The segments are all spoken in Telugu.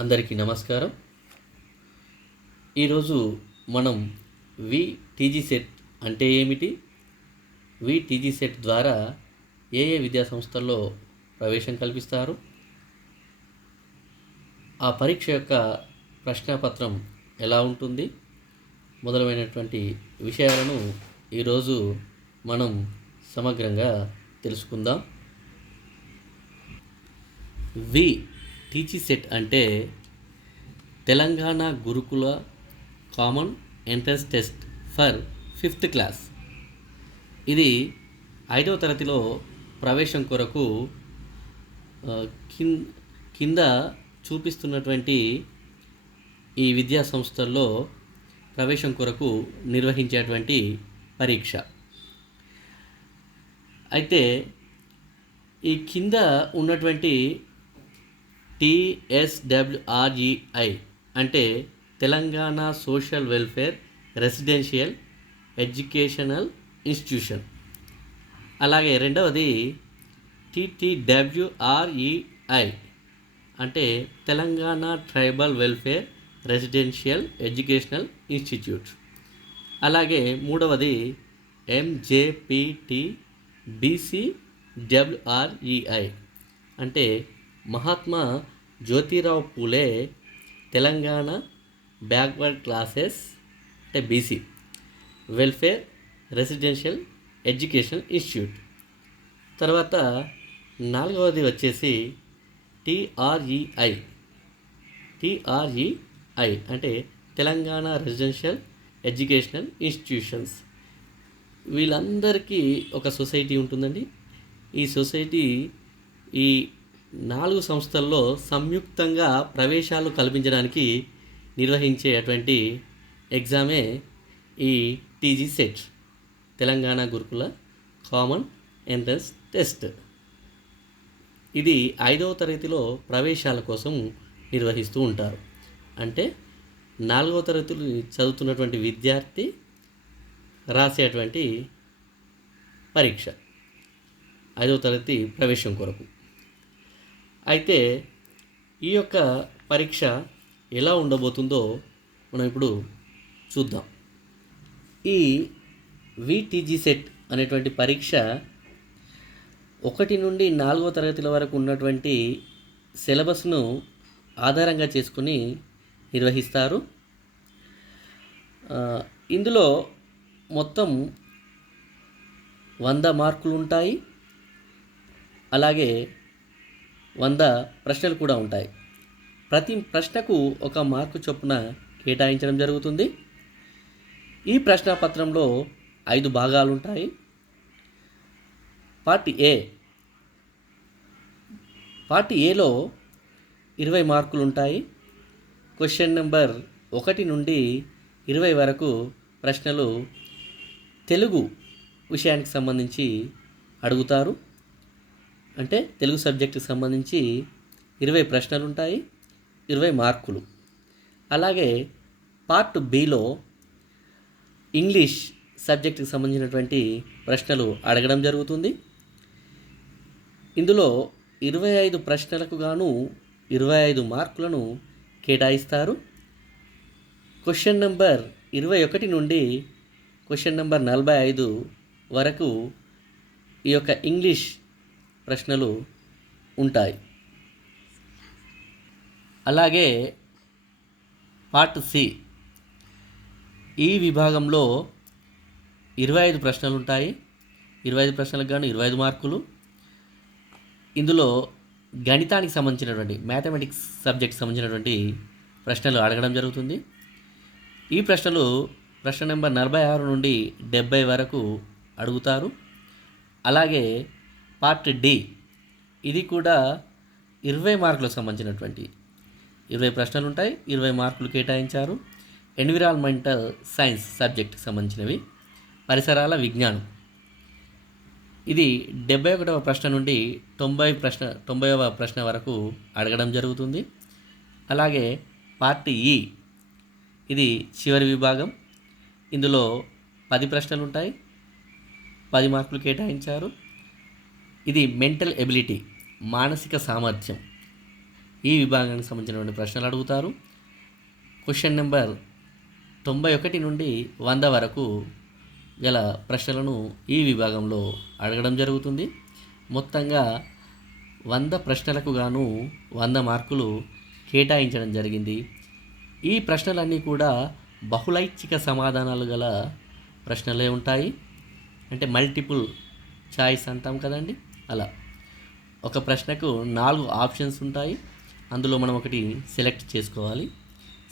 అందరికీ నమస్కారం. ఈరోజు మనం వి టీజీ సెట్ అంటే ఏమిటి? వి టీజీ సెట్ ద్వారా ఏ ఏ విద్యా సంస్థల్లో ప్రవేశం కల్పిస్తారు? ఆ పరీక్ష యొక్క ప్రశ్నాపత్రం ఎలా ఉంటుంది? మొదలైనటువంటి విషయాలను ఈరోజు మనం సమగ్రంగా తెలుసుకుందాం. వి టీచీ సెట్ అంటే తెలంగాణ గురుకుల common entrance test for fifth class. ఇది ఐదవ తరగతిలో ప్రవేశం కొరకు కిం కింద చూపిస్తున్నటువంటి ఈ విద్యా సంస్థల్లో ప్రవేశం కొరకు నిర్వహించేటువంటి పరీక్ష. అయితే ఈ కింద ఉన్నటువంటి టిఎస్డబ్ల్యూఆర్ఈఐ అంటే Telangana social welfare residential educational institution. అలాగే రెండవది టిటిడబ్ల్యూఆర్ఈఐ అంటే Telangana tribal welfare residential educational institute. అలాగే మూడవది ఎంజేపిటి బీసీ డబ్ల్యూఆర్ఈఐ అంటే మహాత్మా జ్యోతిరావు పూలే తెలంగాణ బ్యాక్వర్డ్ క్లాసెస్ అంటే BC. Welfare residential education institute. తర్వాత నాలుగవది వచ్చేసి టిఆర్ఈఐ టిఆర్ఈఐ అంటే తెలంగాణ రెసిడెన్షియల్ ఎడ్యుకేషనల్ ఇన్స్టిట్యూషన్స్. వీళ్ళందరికీ ఒక సొసైటీ ఉంటుందండి. ఈ సొసైటీ ఈ నాలుగు సంస్థల్లో సంయుక్తంగా ప్రవేశాలు కల్పించడానికి నిర్వహించేటువంటి ఎగ్జామే ఈ టీజీ సెట్. తెలంగాణ గురుకుల కామన్ ఎంట్రన్స్ టెస్ట్. ఇది ఐదవ తరగతిలో ప్రవేశాల కోసం నిర్వహిస్తూ ఉంటారు. అంటే నాలుగవ తరగతులు చదువుతున్నటువంటి విద్యార్థి రాసేటువంటి పరీక్ష. ఐదవ తరగతి ప్రవేశం కొరకు. అయితే ఈ యొక్క పరీక్ష ఎలా ఉండబోతుందో మనం ఇప్పుడు చూద్దాం. ఈ విటీజీ సెట్ అనేటువంటి పరీక్ష ఒకటి నుండి నాలుగో తరగతుల వరకు ఉన్నటువంటి సిలబస్ను ఆధారంగా చేసుకుని నిర్వహిస్తారు. ఇందులో మొత్తం వంద మార్కులు ఉంటాయి అలాగే వంద ప్రశ్నలు కూడా ఉంటాయి. ప్రతి ప్రశ్నకు ఒక మార్కు చొప్పున కేటాయించడం జరుగుతుంది. ఈ ప్రశ్నాపత్రంలో ఐదు భాగాలు ఉంటాయి పార్ట్ ఏ పార్ట్ ఏలో ఇరవై మార్కులు ఉంటాయి క్వశ్చన్ నెంబర్ ఒకటి నుండి ఇరవై వరకు ప్రశ్నలు తెలుగు విషయానికి సంబంధించి అడుగుతారు. అంటే తెలుగు సబ్జెక్టుకి సంబంధించి ఇరవై ప్రశ్నలు ఉంటాయి ఇరవై మార్కులు. అలాగే పార్ట్ బిలో ఇంగ్లీష్ సబ్జెక్టుకి సంబంధించినటువంటి ప్రశ్నలు అడగడం జరుగుతుంది. ఇందులో ఇరవై ఐదు ప్రశ్నలకు గాను ఇరవై ఐదు మార్కులను కేటాయిస్తారు. క్వశ్చన్ నెంబర్ ఇరవై ఒకటి నుండి క్వశ్చన్ నెంబర్ నలభై ఐదు వరకు ఈ యొక్క ఇంగ్లీష్ ప్రశ్నలు ఉంటాయి. అలాగే పార్ట్ సి. ఈ విభాగంలో ఇరవై ఐదు ప్రశ్నలు ఉంటాయి. ఇరవై ఐదు ప్రశ్నలకు గాను ఇరవై ఐదు మార్కులు. ఇందులో గణితానికి సంబంధించినటువంటి మ్యాథమెటిక్స్ సబ్జెక్ట్ సంబంధించినటువంటి ప్రశ్నలు అడగడం జరుగుతుంది. ఈ ప్రశ్నలు ప్రశ్న నెంబర్ నలభై ఆరు నుండి డెబ్బై వరకు అడుగుతారు. అలాగే పార్ట్ డి. ఇది కూడా ఇరవై మార్కులకు సంబంధించినటువంటి ఇరవై ప్రశ్నలు ఉంటాయి ఇరవై మార్కులు కేటాయించారు. ఎన్విరాన్మెంటల్ సైన్స్ సబ్జెక్ట్కి సంబంధించినవి. పరిసరాల విజ్ఞానం. ఇది డెబ్బై ఒకటవ ప్రశ్న నుండి తొంభై ప్రశ్న తొంభైవ ప్రశ్న వరకు అడగడం జరుగుతుంది. అలాగే పార్ట్ ఈ. ఇది చివరి విభాగం. ఇందులో పది ప్రశ్నలు ఉంటాయి పది మార్కులు కేటాయించారు. ఇది మెంటల్ ఎబిలిటీ మానసిక సామర్థ్యం. ఈ విభాగానికి సంబంధించినటువంటి ప్రశ్నలు అడుగుతారు. క్వశ్చన్ నెంబర్ తొంభై ఒకటి నుండి వంద వరకు గల ప్రశ్నలను ఈ విభాగంలో అడగడం జరుగుతుంది. మొత్తంగా వంద ప్రశ్నలకు గాను వంద మార్కులు కేటాయించడం జరిగింది. ఈ ప్రశ్నలన్నీ కూడా బహుళైచ్ఛిక సమాధానాలు గల ప్రశ్నలే ఉంటాయి. అంటే మల్టిపుల్ చాయిస్ అంటాం కదండి. అలా. ఒక ప్రశ్నకు నాలుగు ఆప్షన్స్ ఉంటాయి. అందులో మనం ఒకటి సెలెక్ట్ చేసుకోవాలి.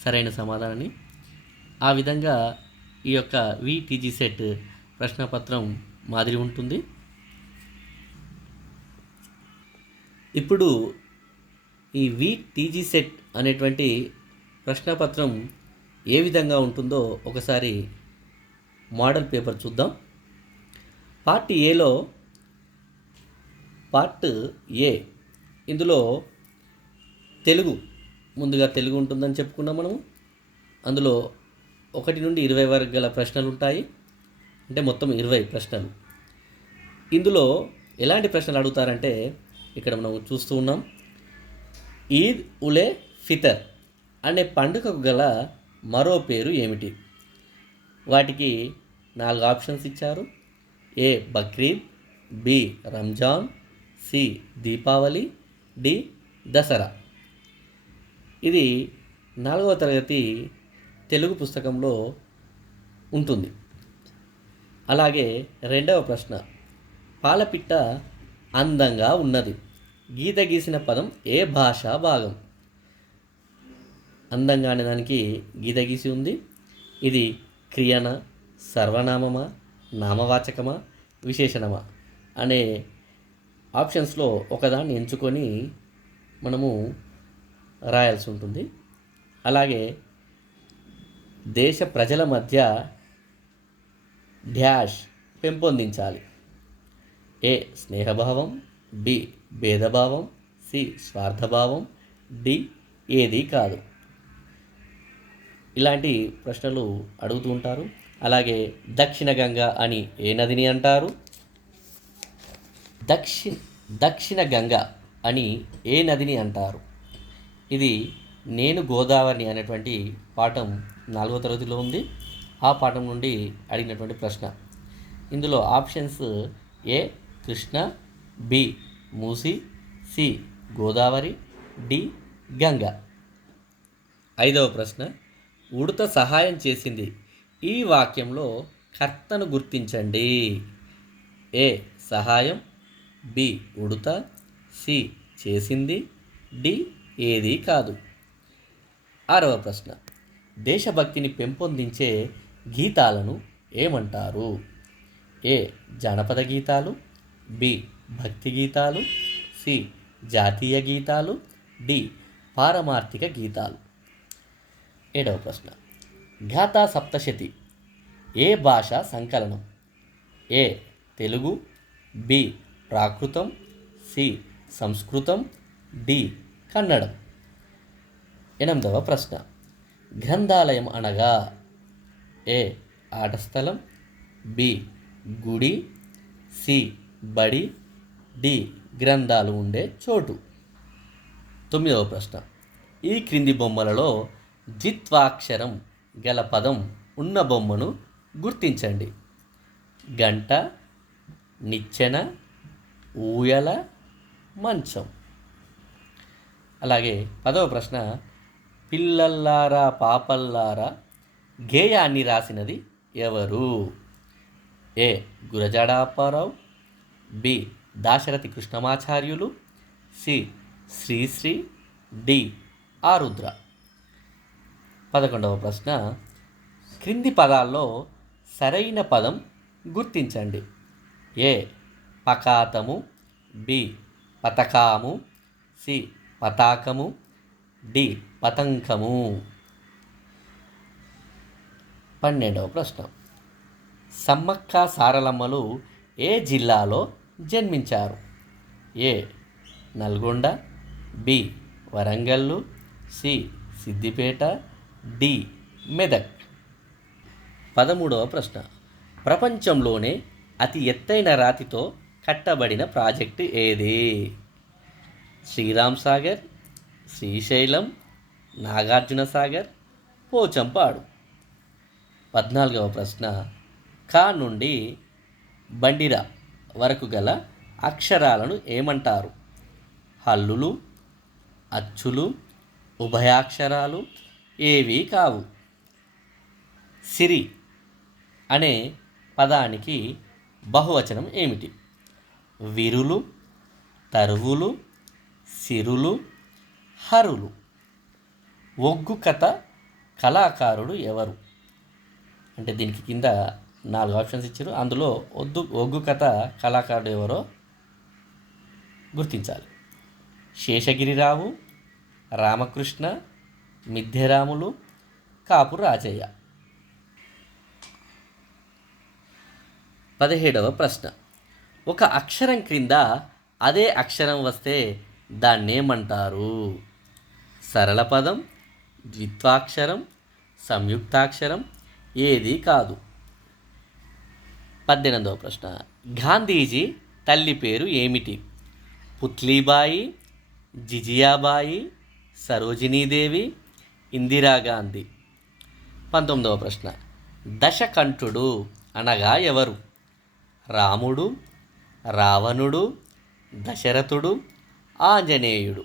సరైన సమాధానాన్ని. ఆ విధంగా ఈ యొక్క విటీజీ సెట్ ప్రశ్నపత్రం మాదిరి ఉంటుంది. ఇప్పుడు ఈ విటీజీ సెట్ అనేటువంటి ప్రశ్నపత్రం ఏ విధంగా ఉంటుందో ఒకసారి మోడల్ పేపర్ చూద్దాం. పార్ట్ ఏలో పార్ట్ ఏ. ఇందులో తెలుగు ముందుగా తెలుగు ఉంటుందని చెప్పుకున్నాం మనము. అందులో ఒకటి నుండి ఇరవై వరకు గల ప్రశ్నలు ఉంటాయి అంటే మొత్తం ఇరవై ప్రశ్నలు. ఇందులో ఎలాంటి ప్రశ్నలు అడుగుతారంటే ఇక్కడ మనం చూస్తూ ఉన్నాం. ఈద్ ఉలే ఫితర్ అనే పండుగకు గల మరో పేరు ఏమిటి? వాటికి నాలుగు ఆప్షన్స్ ఇచ్చారు. A Bakrid B Ramzan C Deepavali D Dasara. ఇది నాలుగవ తరగతి తెలుగు పుస్తకంలో ఉంటుంది. అలాగే రెండవ ప్రశ్న పాలపిట్ట అందంగా ఉన్నది. గీత గీసిన పదం ఏ భాషా భాగం? అందంగా అనే దానికి గీత గీసి ఉంది. ఇది క్రియన సర్వనామమా నామవాచకమా విశేషణమా అనే ఆప్షన్స్లో ఒకదాన్ని ఎంచుకొని మనము రాయాల్సి ఉంటుంది. అలాగే దేశ ప్రజల మధ్య డ్యాష్ పెంపొందించాలి. ఏ స్నేహభావం బి భేదభావం సి స్వార్థభావం డి ఏది కాదు. ఇలాంటి ప్రశ్నలు అడుగుతూ ఉంటారు. అలాగే దక్షిణ గంగ అని ఏ నదిని అంటారు? దక్షిణ దక్షిణ గంగ అని ఏ నదిని అంటారు? ఇది నేను గోదావరిని అనేటువంటి పాఠం నాలుగో తరగతిలో ఉంది. ఆ పాఠం నుండి అడిగినటువంటి ప్రశ్న. ఇందులో options A Krishna B Musi C Godavari D Ganga. ఐదవ ప్రశ్న. ఉడత సహాయం చేసింది. ఈ వాక్యంలో కర్తను గుర్తించండి. ఏ సహాయం? బి ఉడుత సి చేసింది డి ఏదీ కాదు. ఆరవ ప్రశ్న. దేశభక్తిని పెంపొందించే గీతాలను ఏమంటారు? ఏ జానపద గీతాలు బి భక్తి గీతాలు సి జాతీయ గీతాలు డి పారమార్థిక గీతాలు. ఏడవ ప్రశ్న. గాథా సప్తశతి. ఏ భాష సంకలనం? ఏ తెలుగు బి ప్రాకృతం సి సంస్కృతం డి కన్నడం. ఎనిమిదవ ప్రశ్న. గ్రంథాలయం అనగా ఏ ఆట స్థలం బి గుడి సి బడి డి గ్రంథాలు ఉండే చోటు. తొమ్మిదవ ప్రశ్న. ఈ క్రింది బొమ్మలలో ద్విత్వాక్షరం గల పదం ఉన్న బొమ్మను గుర్తించండి. గంట నిచ్చెన ఊయల మంచం. అలాగే పదవ ప్రశ్న పిల్లల్లారా పాపల్లారా గేయాన్ని రాసినది ఎవరు? A. Gurajada Apparao. B. Dasarathi Krishnamacharyulu. C. Sri Sri. D. Arudra. పదకొండవ ప్రశ్న క్రింది పదాల్లో సరైన పదం గుర్తించండి. ఏ. పకాతము బి. పతకాము. సి. పతాకము. డి. పతంకము. పన్నెండవ ప్రశ్న. సమ్మక్క సారలమ్మలు ఏ జిల్లాలో జన్మించారు? A. Nalgonda. B. Warangal. C. Siddipet. D. Medak. పదమూడవ ప్రశ్న. ప్రపంచంలోనే అతి ఎత్తైన రాతితో కట్టబడిన ప్రాజెక్టు ఏది? శ్రీరామ్ సాగర్ శ్రీశైలం నాగార్జున సాగర్ పోచంపాడు. పద్నాలుగవ ప్రశ్న. కా నుండి బండిరా వరకు గల అక్షరాలను ఏమంటారు? హల్లులు అచ్చులు ఉభయాక్షరాలు ఏవి కావు. సిరి అనే పదానికి బహువచనం ఏమిటి? విరులు తరువులు సిరులు హరులు. ఒగ్గు కథ కళాకారుడు ఎవరు? అంటే దీనికి కింద నాలుగు ఆప్షన్స్ ఇచ్చారు. అందులో ఒద్దు ఒగ్గు కథ కళాకారుడు ఎవరో గుర్తించాలి. శేషగిరిరావు రామకృష్ణ మిథ్యరాములు కాపు రాజయ్య. పదిహేడవ ప్రశ్న. ఒక అక్షరం క్రింద అదే అక్షరం వస్తే దాన్నేమంటారు సరళ పదం ద్విత్వాక్షరం సంయుక్తాక్షరం ఏది కాదు. పద్దెనిమిదవ ప్రశ్న. గాంధీజీ తల్లి పేరు ఏమిటి? పుత్లీబాయి జిజియాబాయి సరోజినీదేవి ఇందిరాగాంధీ. పంతొమ్మిదవ ప్రశ్న. దశకంఠుడు అనగా ఎవరు? రాముడు రావణుడు దశరథుడు ఆంజనేయుడు.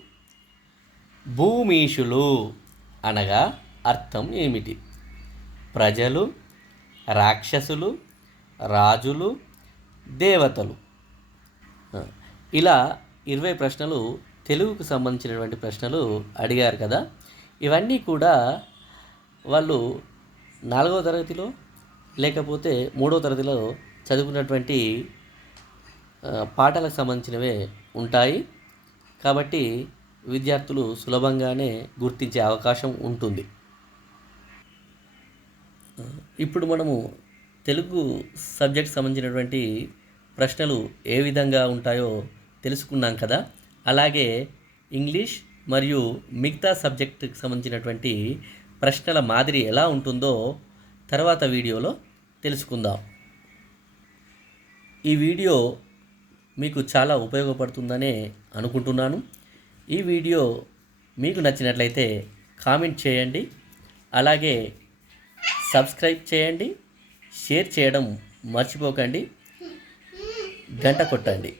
భూమీషులు అనగా అర్థం ఏమిటి? ప్రజలు రాక్షసులు రాజులు దేవతలు. ఇలా ఇరవై ప్రశ్నలు తెలుగుకు సంబంధించినటువంటి ప్రశ్నలు అడిగారు కదా. ఇవన్నీ కూడా వాళ్ళు నాలుగవ తరగతిలో లేకపోతే మూడవ తరగతిలో చదువుకున్నటువంటి పాటలకు సంబంధించినవే ఉంటాయి. కాబట్టి విద్యార్థులు సులభంగానే గుర్తించే అవకాశం ఉంటుంది. ఇప్పుడు మనము తెలుగు సబ్జెక్ట్ సంబంధించినటువంటి ప్రశ్నలు ఏ విధంగా ఉంటాయో తెలుసుకున్నాం కదా. అలాగే ఇంగ్లీష్ మరియు మిగతా సబ్జెక్టుకి సంబంధించినటువంటి ప్రశ్నల మాదిరి ఎలా ఉంటుందో తర్వాత వీడియోలో తెలుసుకుందాం. ఈ వీడియో మీకు చాలా ఉపయోగపడుతుందనే అనుకుంటున్నాను. ఈ వీడియో మీకు నచ్చినట్లయితే కామెంట్ చేయండి. అలాగే సబ్స్క్రైబ్ చేయండి. షేర్ చేయడం మర్చిపోకండి. గంట కొట్టండి.